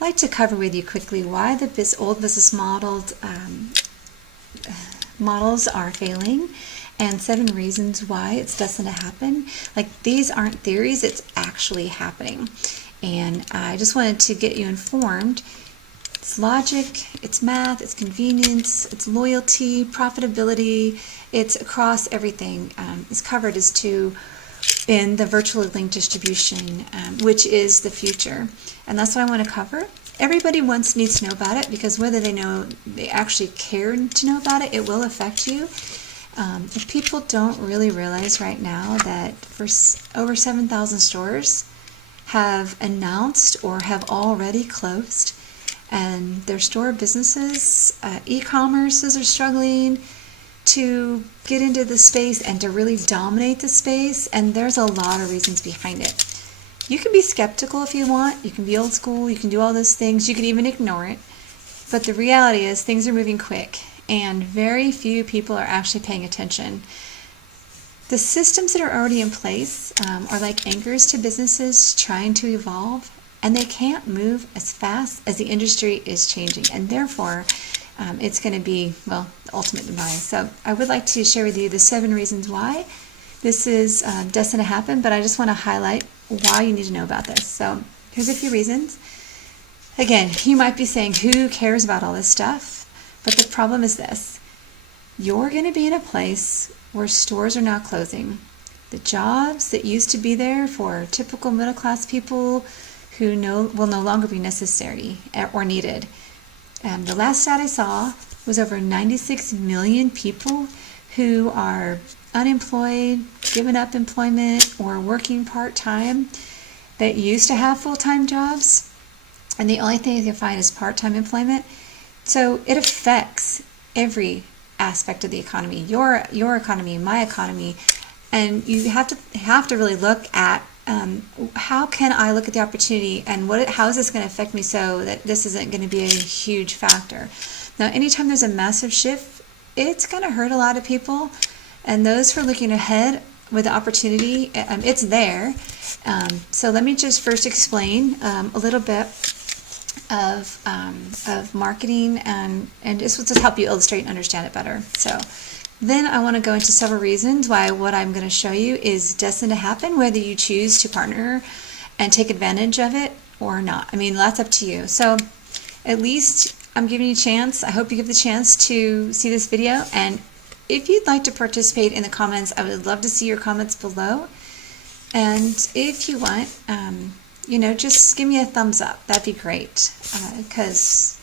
I'd like to cover with you quickly why the old business models are failing, and 7 reasons why it's destined to happen. Like, these aren't theories, it's actually happening. And I just wanted to get you informed. It's logic, it's math, it's convenience, it's loyalty, profitability, it's across everything. It's covered as to in the virtually linked distribution, which is the future. And that's what I want to cover. Everybody needs to know about it, because whether they actually care to know about it, it will affect you. If people don't really realize right now that for over 7,000 stores have announced or have already closed, and their store businesses, e-commerces are struggling to get into the space and to really dominate the space, and there's a lot of reasons behind it. You can be skeptical if you want, you can be old school, you can do all those things, you can even ignore it, but the reality is things are moving quick, and very few people are actually paying attention. The systems that are already in place are like anchors to businesses trying to evolve, and they can't move as fast as the industry is changing, and therefore it's going to be, well, the ultimate demise. So I would like to share with you the 7 reasons why this is destined to happen, but I just want to highlight why you need to know about this. So here's a few reasons. Again, you might be saying, who cares about all this stuff? But the problem is this. You're going to be in a place where stores are now closing. The jobs that used to be there for typical middle-class people who will no longer be necessary or needed. The last stat I saw was over 96 million people who are unemployed, given up employment, or working part-time that used to have full-time jobs, and the only thing you can find is part-time employment. So it affects every aspect of the economy, your economy, my economy, and you have to really look at how can I look at the opportunity, and how is this going to affect me so that this isn't going to be a huge factor. Now, anytime there's a massive shift, it's going to hurt a lot of people, and those who are looking ahead with the opportunity, it's there. So let me just first explain a little bit of marketing, and this will just help you illustrate and understand it better. So then I want to go into several reasons why what I'm going to show you is destined to happen, whether you choose to partner and take advantage of it or not. I mean, that's up to you. So at least I'm giving you a chance. I hope you give the chance to see this video, and if you'd like to participate in the comments, I would love to see your comments below. And if you want, just give me a thumbs up. That'd be great, because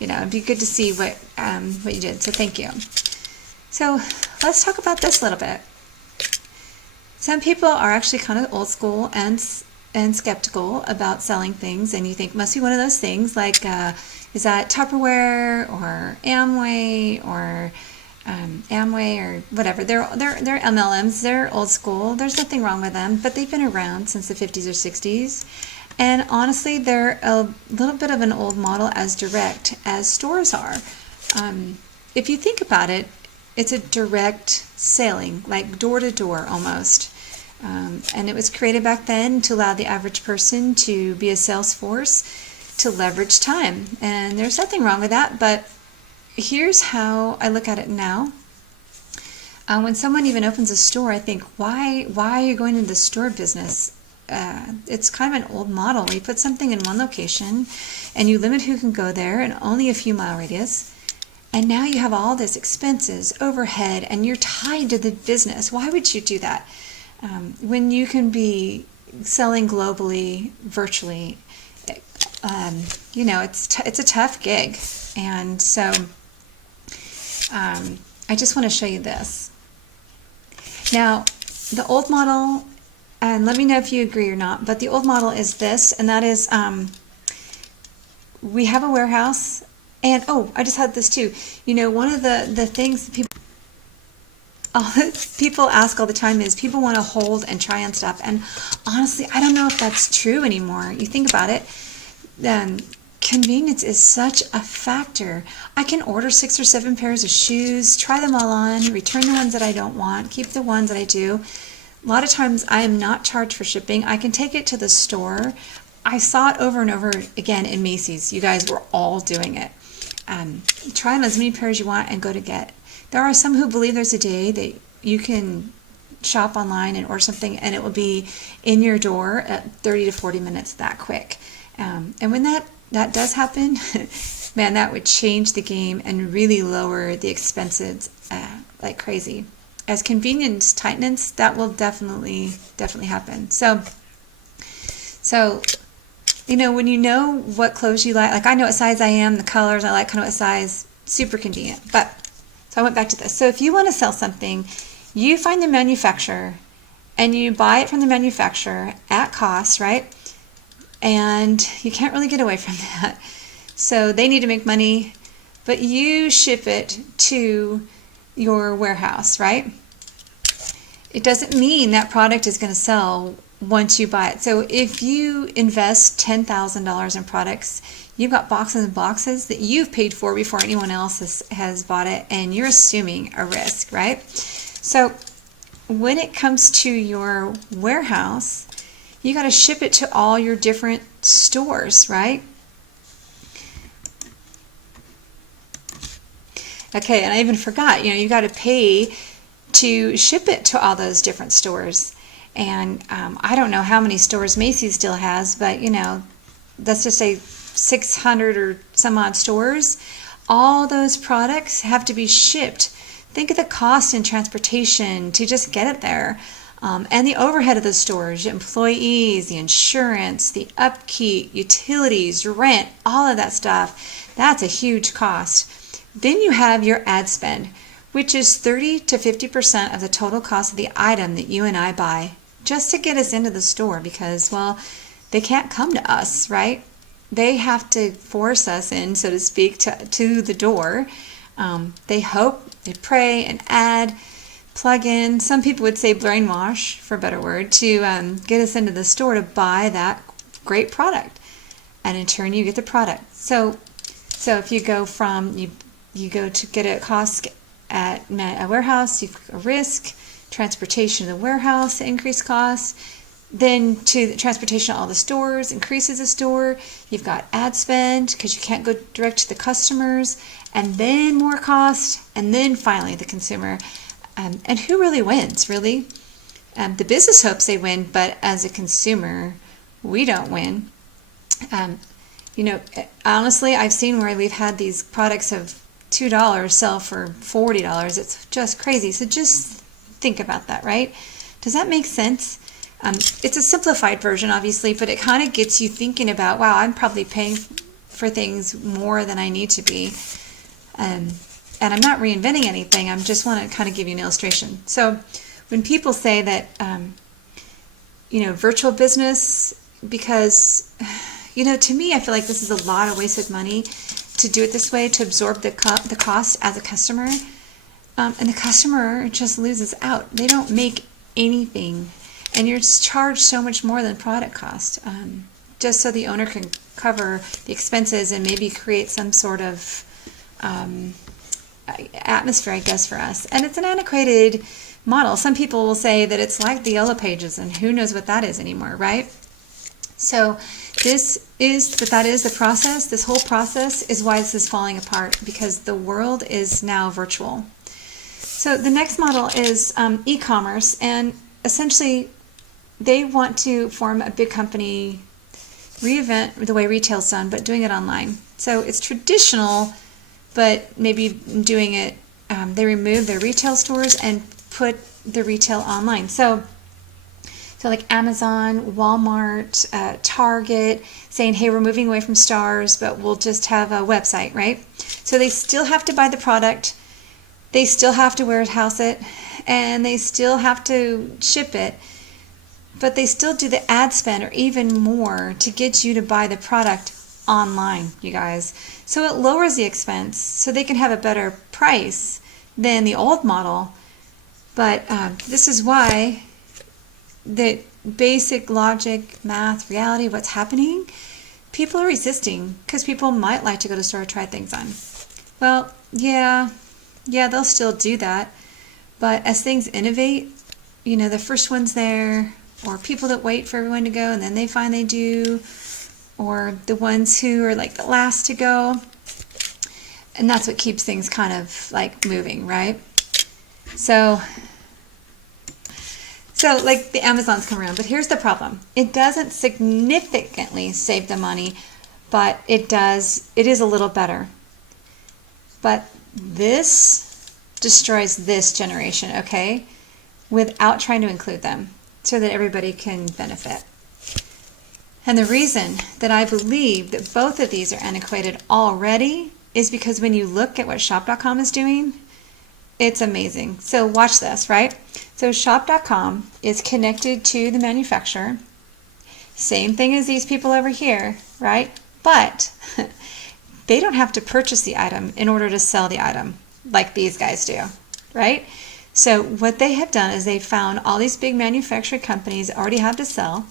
it'd be good to see what you did. So thank you. So let's talk about this a little bit. Some people are actually kind of old school and skeptical about selling things, and you think must be one of those things like is that Tupperware or Amway or whatever. They're MLMs. They're old school. There's nothing wrong with them, but they've been around since the 50s or 60s. And honestly, they're a little bit of an old model as direct as stores are. If you think about it, it's a direct selling, like door to door almost. And it was created back then to allow the average person to be a sales force to leverage time. And there's nothing wrong with that, but here's how I look at it now. When someone even opens a store, I think, why are you going into the store business? It's kind of an old model where you put something in one location and you limit who can go there and only a few mile radius. And now you have all this expenses, overhead, and you're tied to the business. Why would you do that? When you can be selling globally, virtually, it's a tough gig. And so I just want to show you this. Now, the old model, and let me know if you agree or not, but the old model is this, and that is we have a warehouse, and I just had this too. One of the things people ask all the time is people want to hold and try on stuff, and honestly, I don't know if that's true anymore. You think about it, convenience is such a factor. I can order 6 or 7 pairs of shoes, try them all on, return the ones that I don't want, keep the ones that I do. A lot of times I am not charged for shipping. I can take it to the store. I saw it over and over again in Macy's. You guys were all doing it. Try on as many pairs as you want and go to get. There are some who believe there's a day that you can shop online and order something and it will be in your door at 30 to 40 minutes that quick. And when that does happen, man, that would change the game and really lower the expenses like crazy. As convenience tightens, that will definitely happen. So when you know what clothes you like I know what size I am, the colors I like, kind of what size, super convenient. But so I went back to this. So if you want to sell something, you find the manufacturer and you buy it from the manufacturer at cost, right? And you can't really get away from that. So they need to make money, but you ship it to your warehouse, right? It doesn't mean that product is going to sell once you buy it. So if you invest $10,000 in products, you've got boxes and boxes that you've paid for before anyone else has bought it, and you're assuming a risk, right? So when it comes to your warehouse, you got to ship it to all your different stores, right? Okay, and I even forgot, you got to pay to ship it to all those different stores. And I don't know how many stores Macy's still has, but let's just say 600 or some odd stores. All those products have to be shipped. Think of the cost in transportation to just get it there. And the overhead of those stores, employees, the insurance, the upkeep, utilities, rent, all of that stuff. That's a huge cost. Then you have your ad spend, which is 30 to 50% of the total cost of the item that you and I buy just to get us into the store because, well, they can't come to us, right? They have to force us in, so to speak, to the door. They hope, they pray, and add, plug in. Some people would say brainwash, for a better word, to get us into the store to buy that great product. And in turn, you get the product. So if you go from, you go to get a cost at a warehouse, you've got a risk, transportation to the warehouse, increased cost, then to the transportation to all the stores, increases the store, you've got ad spend because you can't go direct to the customers, and then more cost, and then finally the consumer. And who really wins, really? The business hopes they win, but as a consumer, we don't win. Honestly, I've seen where we've had these products of $2 sell for $40. It's just crazy. So just think about that, right? Does that make sense? It's a simplified version, obviously, but it kind of gets you thinking about, wow, I'm probably paying for things more than I need to be. And I'm not reinventing anything. I just want to kind of give you an illustration. So when people say that, virtual business, because, to me, I feel like this is a lot of wasted money to do it this way, to absorb the cost as a customer. And the customer just loses out. They don't make anything. And you're charged so much more than product cost, just so the owner can cover the expenses and maybe create some sort of atmosphere, I guess, for us. And it's an antiquated model. Some people will say that it's like the Yellow Pages, and who knows what that is anymore, right? So that is the process. This whole process is why this is falling apart, because the world is now virtual. So the next model is e-commerce, and essentially they want to form a big company, reinvent the way retail's done, but doing it online. So it's traditional, but maybe doing it, they remove their retail stores and put the retail online. So like Amazon, Walmart, Target, saying, hey, we're moving away from stars, but we'll just have a website, right? So they still have to buy the product, they still have to warehouse it, and they still have to ship it, but they still do the ad spend or even more to get you to buy the product online, you guys. So it lowers the expense so they can have a better price than the old model. But this is why the basic logic, math, reality, what's happening, people are resisting because people might like to go to the store and try things on. Well, yeah, they'll still do that. But as things innovate, the first one's there, or people that wait for everyone to go and then they finally do, or the ones who are like the last to go. And that's what keeps things kind of like moving, right? So like the Amazons come around, but here's the problem. It doesn't significantly save the money, but it is a little better. But this destroys this generation, okay? Without trying to include them so that everybody can benefit. And the reason that I believe that both of these are antiquated already is because when you look at what shop.com is doing, it's amazing. So watch this, right? So shop.com is connected to the manufacturer. Same thing as these people over here, right? But they don't have to purchase the item in order to sell the item like these guys do, right? So what they have done is they found all these big manufacturing companies already have to sell.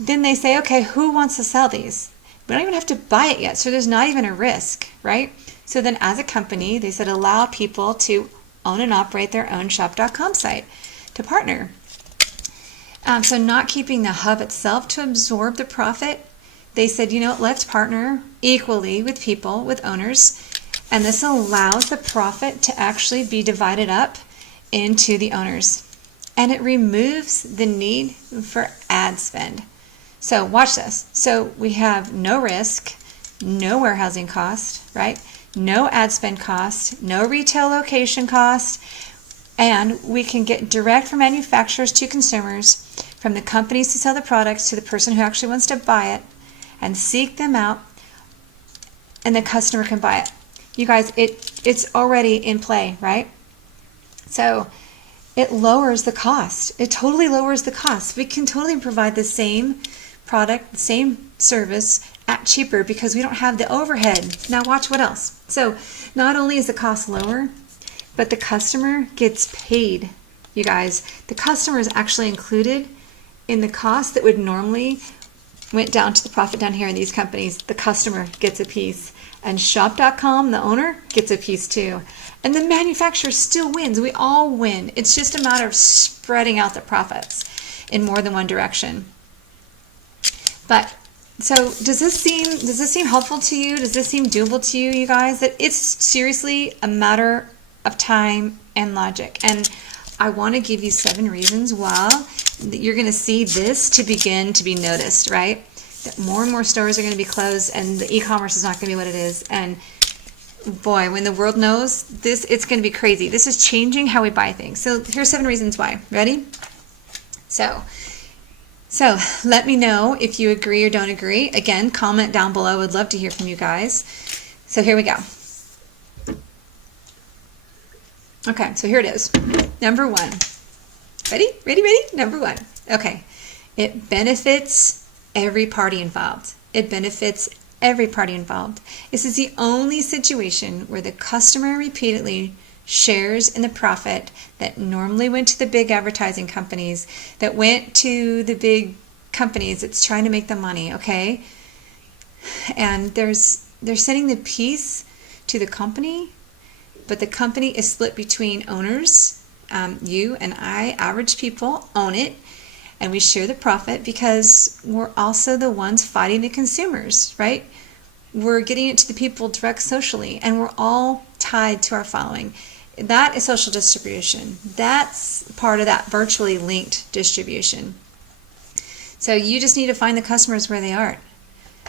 Then they say, okay, who wants to sell these? We don't even have to buy it yet, so there's not even a risk, right? So then as a company, they said allow people to own and operate their own shop.com site to partner. So not keeping the hub itself to absorb the profit, they said, you know, let's partner equally with people, with owners, and this allows the profit to actually be divided up into the owners. And it removes the need for ad spend. So watch this. So we have no risk, no warehousing cost, right? No ad spend cost, no retail location cost, and we can get direct from manufacturers to consumers, from the companies to sell the products to the person who actually wants to buy it, and seek them out, and the customer can buy it. You guys, it's already in play, right? So it lowers the cost. It totally lowers the cost. We can totally provide the same product, the same service at cheaper because we don't have the overhead. Now watch what else. So not only is the cost lower, but the customer gets paid. You guys, the customer is actually included in the cost that would normally went down to the profit down here in these companies. The customer gets a piece, and shop.com, the owner, gets a piece too. And the manufacturer still wins. We all win. It's just a matter of spreading out the profits in more than one direction. But so does this seem helpful to you? Does this seem doable to you, you guys? That it's seriously a matter of time and logic. And I want to give you 7 reasons why you're going to see this to begin to be noticed, right? That more and more stores are going to be closed and the e-commerce is not going to be what it is. And boy, when the world knows this, it's going to be crazy. This is changing how we buy things. So here's 7 reasons why. Ready? So let me know if you agree or don't agree. Again, comment down below. I would love to hear from you guys. So here we go. Okay, so here it is. Number 1. Ready? Ready, ready? Number 1. Okay. It benefits every party involved. It benefits every party involved. This is the only situation where the customer repeatedly shares in the profit that normally went to the big advertising companies, that went to the big companies that's trying to make the money, okay? And they're sending the piece to the company, but the company is split between owners. You and I, average people, own it, and we share the profit because we're also the ones fighting the consumers, right? We're getting it to the people direct socially, and we're all tied to our following. That is social distribution. That's part of that virtually linked distribution. So you just need to find the customers where they are.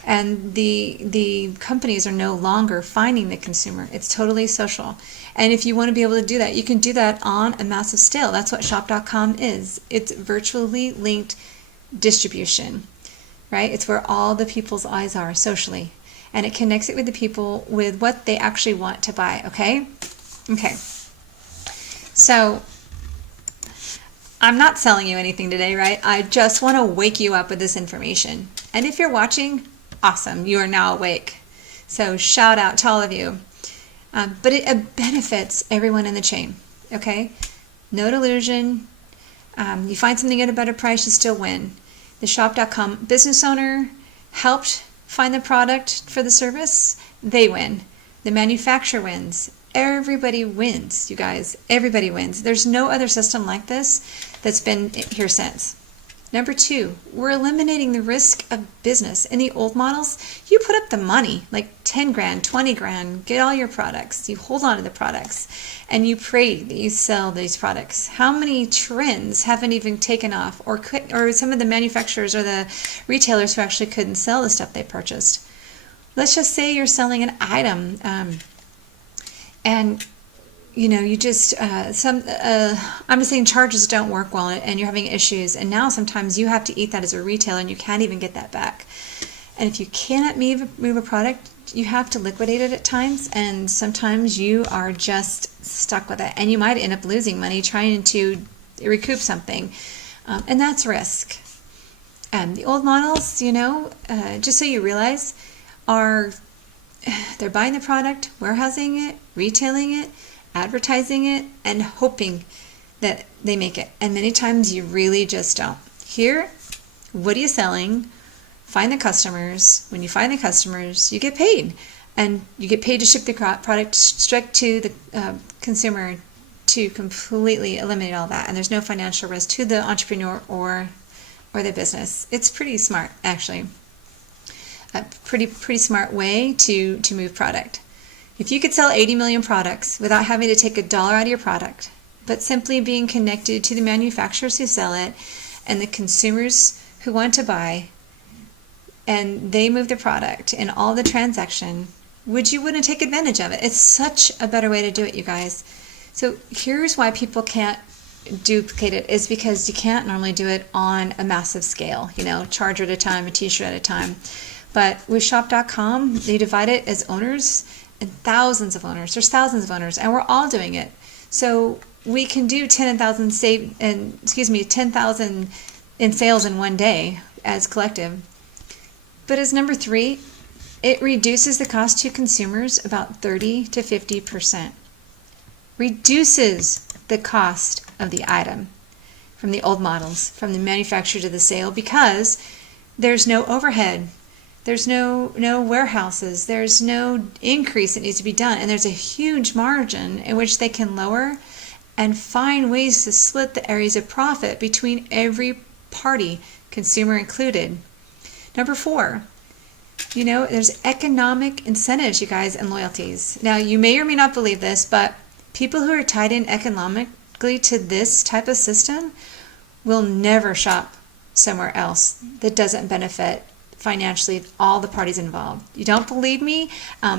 And the companies are no longer finding the consumer. It's totally social. And if you want to be able to do that, you can do that on a massive scale. That's what shop.com is. It's virtually linked distribution, right? It's where all the people's eyes are socially. And it connects it with the people with what they actually want to buy, okay? Okay. So I'm not selling you anything today, right? I just want to wake you up with this information. And if you're watching, awesome, you are now awake. So shout out to all of you. But it benefits everyone in the chain, okay? No delusion. You find something at a better price, you still win. The shop.com business owner helped find the product for the service, they win. The manufacturer wins. Everybody wins, you guys. Everybody wins. There's no other system like this that's been here since. Number 2, we're eliminating the risk of business. In the old models, you put up the money, like 10 grand, 20 grand, get all your products, you hold on to the products, and you pray that you sell these products. How many trends haven't even taken off, or some of the manufacturers or the retailers who actually couldn't sell the stuff they purchased? Let's just say you're selling an item, and you just I'm just saying charges don't work well and you're having issues, and now sometimes you have to eat that as a retailer and you can't even get that back. And if you cannot move a product, you have to liquidate it at times, and sometimes you are just stuck with it, and you might end up losing money trying to recoup something, and that's risk. The old models, just so you realize, they're buying the product, warehousing it, retailing it, advertising it, and hoping that they make it. And many times you really just don't. Here, what are you selling? Find the customers. When you find the customers, you get paid. And you get paid to ship the product straight to the consumer to completely eliminate all that. And there's no financial risk to the entrepreneur or the business. It's pretty smart, actually. A pretty smart way to move product. If you could sell 80 million products without having to take $1 out of your product, but simply being connected to the manufacturers who sell it and the consumers who want to buy, and they move the product and all the transaction, wouldn't take advantage of it? It's such a better way to do it, you guys. So here's why people can't duplicate it, is because you can't normally do it on a massive scale, charger at a time, a t-shirt at a time. But with shop.com, they divide it as owners, and thousands of owners. There's thousands of owners, and we're all doing it. So we can do 10,000 in sales in one day as collective. But as number 3, it reduces the cost to consumers about 30 to 50%. Reduces the cost of the item from the old models, from the manufacturer to the sale, because there's no overhead. There's no warehouses. There's no increase that needs to be done. And there's a huge margin in which they can lower and find ways to split the areas of profit between every party, consumer included. Number 4, there's economic incentives, you guys, and loyalties. Now, you may or may not believe this, but people who are tied in economically to this type of system will never shop somewhere else that doesn't benefit financially all the parties involved. You don't believe me?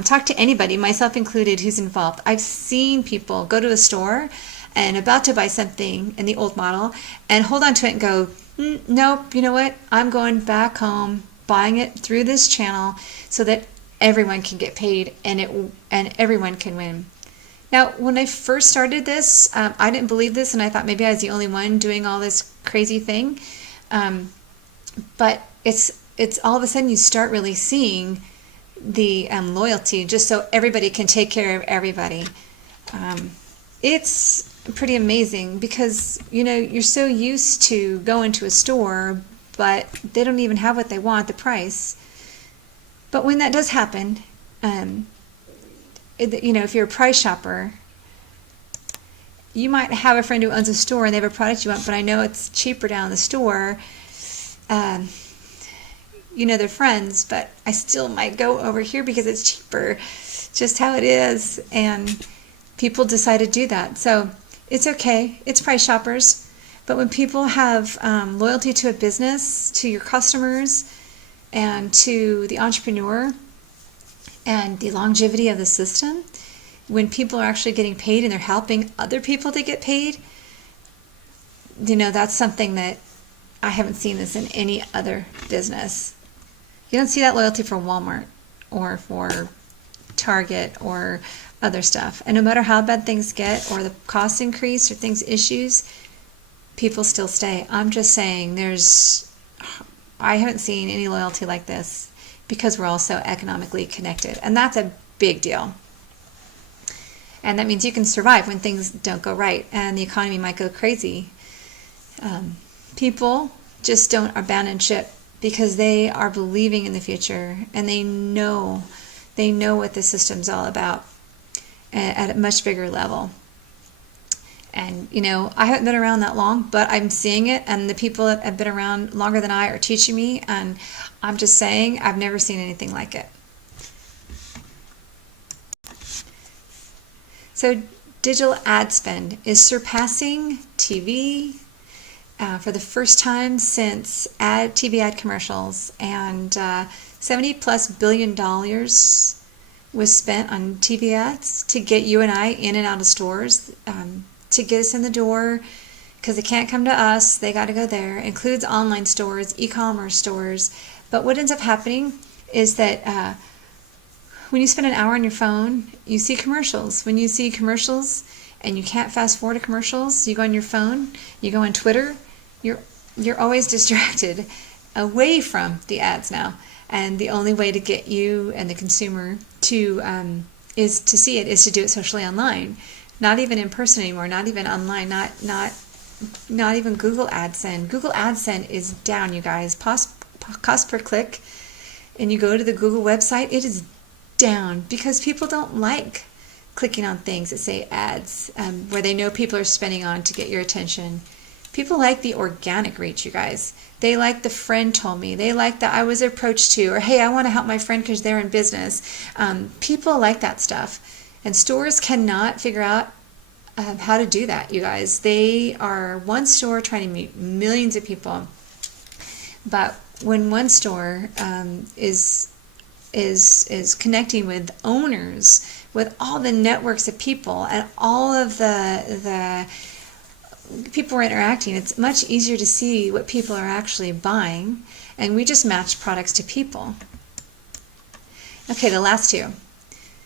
Talk to anybody, myself included, who's involved. I've seen people go to a store and about to buy something in the old model and hold on to it and go, nope, you know what? I'm going back home, buying it through this channel so that everyone can get paid and everyone can win. Now, when I first started this, I didn't believe this, and I thought maybe I was the only one doing all this crazy thing. But it's all of a sudden you start really seeing the loyalty, just so everybody can take care of everybody. It's pretty amazing because you're so used to going to a store, but they don't even have what they want, the price. But when that does happen, if you're a price shopper, you might have a friend who owns a store and they have a product you want, but I know it's cheaper down the store. They're friends, but I still might go over here because it's cheaper. Just how it is. And people decide to do that. So it's okay. It's price shoppers. But when people have loyalty to a business, to your customers, and to the entrepreneur, and the longevity of the system, when people are actually getting paid and they're helping other people to get paid, that's something that I haven't seen this in any other business. You don't see that loyalty for Walmart or for Target or other stuff. And no matter how bad things get or the costs increase or things issues, people still stay. I'm just saying I haven't seen any loyalty like this because we're all so economically connected. And that's a big deal. And that means you can survive when things don't go right and the economy might go crazy. People just don't abandon ship because they are believing in the future and they know what the system's all about at a much bigger level. And, I haven't been around that long, but I'm seeing it, and the people that have been around longer than I are teaching me, and I'm just saying I've never seen anything like it. So digital ad spend is surpassing TV for the first time since TV ad commercials, and $70+ billion was spent on TV ads to get you and I in and out of stores, to get us in the door, because they can't come to us, they got to go there. It includes online stores, e-commerce stores. But what ends up happening is that when you spend an hour on your phone, you see commercials. When you see commercials and you can't fast forward to commercials, you go on your phone, you go on Twitter, you're always distracted away from the ads now. And the only way to get you and the consumer to is to see it is to do it socially online. Not even in person anymore, not even online, not even Google AdSense. Google AdSense is down, you guys. Cost per click, and you go to the Google website, it is down because people don't like clicking on things that say ads, where they know people are spending on to get your attention. People like the organic reach, you guys. They like the friend told me. They like that I was approached to, or hey, I want to help my friend because they're in business. People like that stuff. And stores cannot figure out how to do that, you guys. They are one store trying to meet millions of people. But when one store is connecting with owners, with all the networks of people and all of the people are interacting, it's much easier to see what people are actually buying, and we just match products to people. Okay, the last two.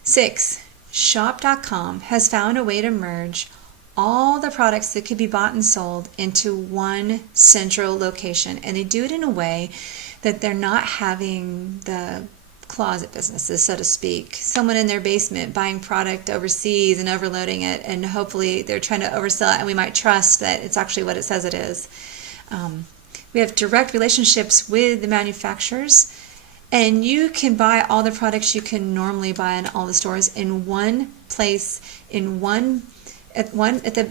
6. Shop.com has found a way to merge all the products that could be bought and sold into one central location, and they do it in a way that they're not having the closet businesses, so to speak, someone in their basement buying product overseas and overloading it, and hopefully they're trying to oversell it, and we might trust that it's actually what it says it is. We have direct relationships with the manufacturers, and you can buy all the products you can normally buy in all the stores in one place, at the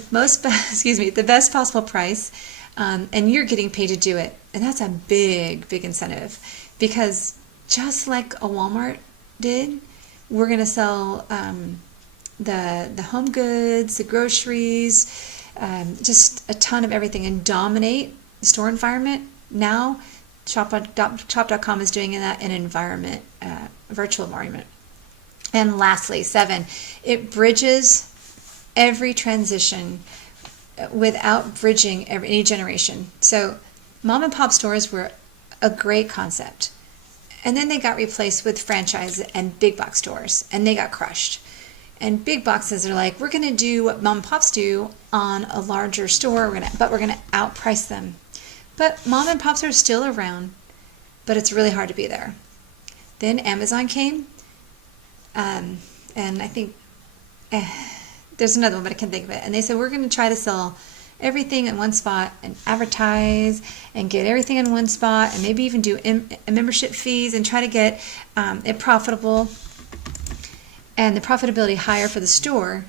the best possible price, and you're getting paid to do it. And that's a big incentive, because just like a Walmart did, we're going to sell the home goods, the groceries, just a ton of everything, and dominate the store environment. Now Shop.com is doing that in environment, virtual environment. And lastly, 7, it bridges every transition without bridging any generation. So mom and pop stores were a great concept, and then they got replaced with franchise and big box stores, and they got crushed. And big boxes are like, we're going to do what mom and pops do on a larger store, but we're going to outprice them. But mom and pops are still around, but it's really hard to be there. Then Amazon came, and I think there's another one, but I can't think of it. And they said, we're going to try to sell everything in one spot and advertise and get everything in one spot, and maybe even do membership fees and try to get it profitable and the profitability higher for the store.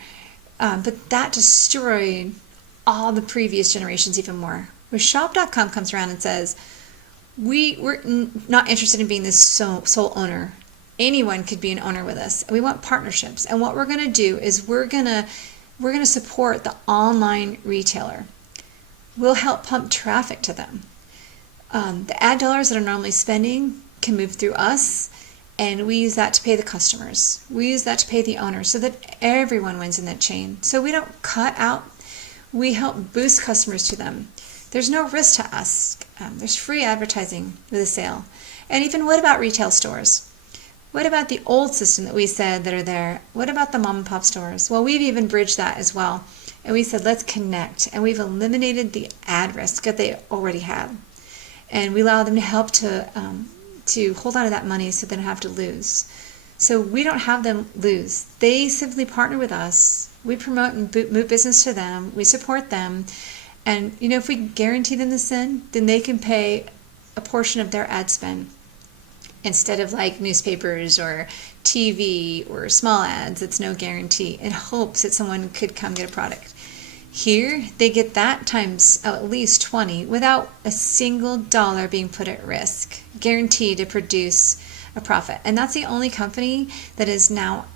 But that destroyed all the previous generations even more. Where Shop.com comes around and says, we're not interested in being this sole owner. Anyone could be an owner with us. We want partnerships. And what we're going to do is we're going to support the online retailer. We'll help pump traffic to them. The ad dollars that are normally spending can move through us, and we use that to pay the customers. We use that to pay the owners, so that everyone wins in that chain. So we don't cut out. We help boost customers to them. There's no risk to us. There's free advertising with a sale. And even, what about retail stores? What about the old system that we said that are there? What about the mom and pop stores? Well, we've even bridged that as well. And we said, let's connect. And we've eliminated the ad risk that they already have. And we allow them to help to hold on to that money so they don't have to lose. So we don't have them lose. They simply partner with us. We promote and move business to them. We support them. And, if we guarantee them the sin, then they can pay a portion of their ad spend instead of like newspapers or TV or small ads. It's no guarantee. In hopes that someone could come get a product. Here, they get that times at least 20 without a single dollar being put at risk, guaranteed to produce a profit. And that's the only company that is now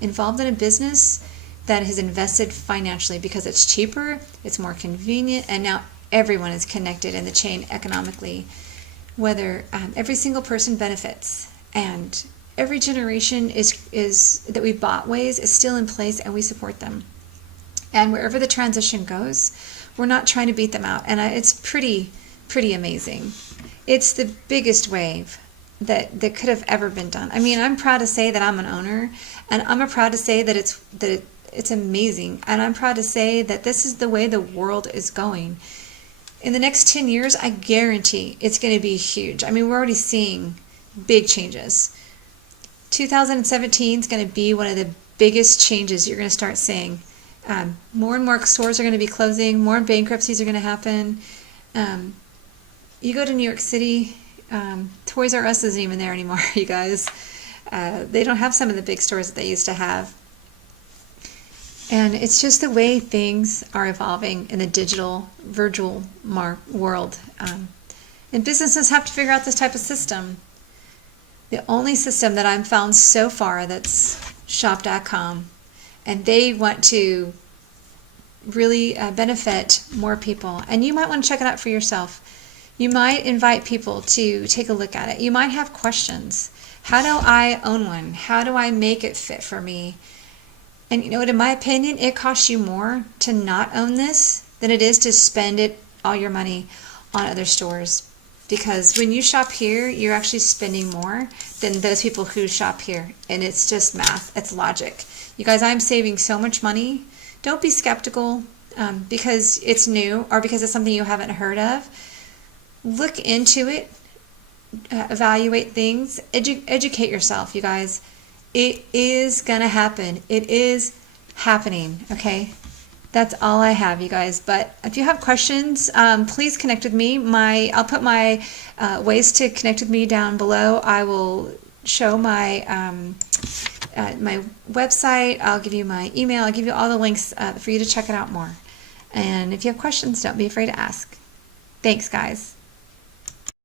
involved in a business that has invested financially, because it's cheaper, it's more convenient, and now everyone is connected in the chain economically, whether every single person benefits. And every generation is that we bought ways is still in place, and we support them. And wherever the transition goes, we're not trying to beat them out. And it's pretty amazing. It's the biggest wave that could have ever been done. I mean, I'm proud to say that I'm an owner, and I'm proud to say that it's amazing. And I'm proud to say that this is the way the world is going. In the next 10 years, I guarantee it's going to be huge. I mean, we're already seeing big changes. 2017 is going to be one of the biggest changes you're going to start seeing. More and more stores are going to be closing. More bankruptcies are going to happen. You go to New York City, Toys R Us isn't even there anymore, you guys. They don't have some of the big stores that they used to have. And it's just the way things are evolving in the digital, virtual world. And businesses have to figure out this type of system. The only system that I've found so far that's shop.com. And they want to really benefit more people. And you might want to check it out for yourself. You might invite people to take a look at it. You might have questions. How do I own one? How do I make it fit for me? And you know what, in my opinion, it costs you more to not own this than it is to spend all your money on other stores. Because when you shop here, you're actually spending more than those people who shop here. And it's just math. It's logic. You guys, I'm saving so much money. Don't be skeptical because it's new or because it's something you haven't heard of. Look into it. Evaluate things. Educate yourself, you guys. It is going to happen. It is happening, okay? That's all I have, you guys. But if you have questions, please connect with me. I'll put my ways to connect with me down below. I will show my my website. I'll give you my email. I'll give you all the links for you to check it out more. And if you have questions, don't be afraid to ask. Thanks, guys.